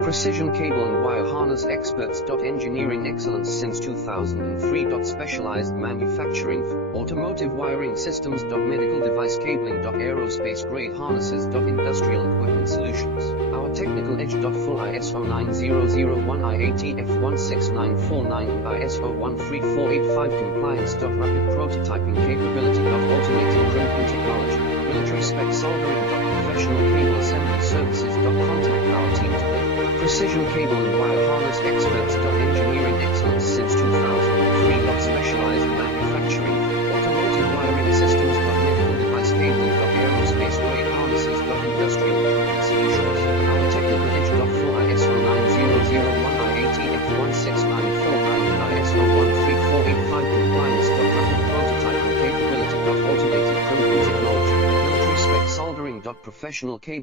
Precision cable and wire harness experts. Engineering excellence since 2003. Specialized manufacturing for automotive wiring systems. Medical device cabling. Aerospace grade harnesses. Industrial equipment solutions. Our technical edge. Full ISO 9001 IATF 16949 and ISO 13485 compliance. Rapid prototyping capability. Automated crimping technology. Military spec soldering. Professional cable assembly services. Contact our team today. Precision cable and wire harness experts. Engineering excellence since 2003. Specialized manufacturing for automotive wiring systems. Medical device cabling. Aerospace grade harnesses. Industrial equipment solutions. Our technical edge. Full ISO 9001 IATF 16949 and ISO 13485 compliance. Rapid prototyping capability. Automated crimping technology. Military spec soldering. Professional cable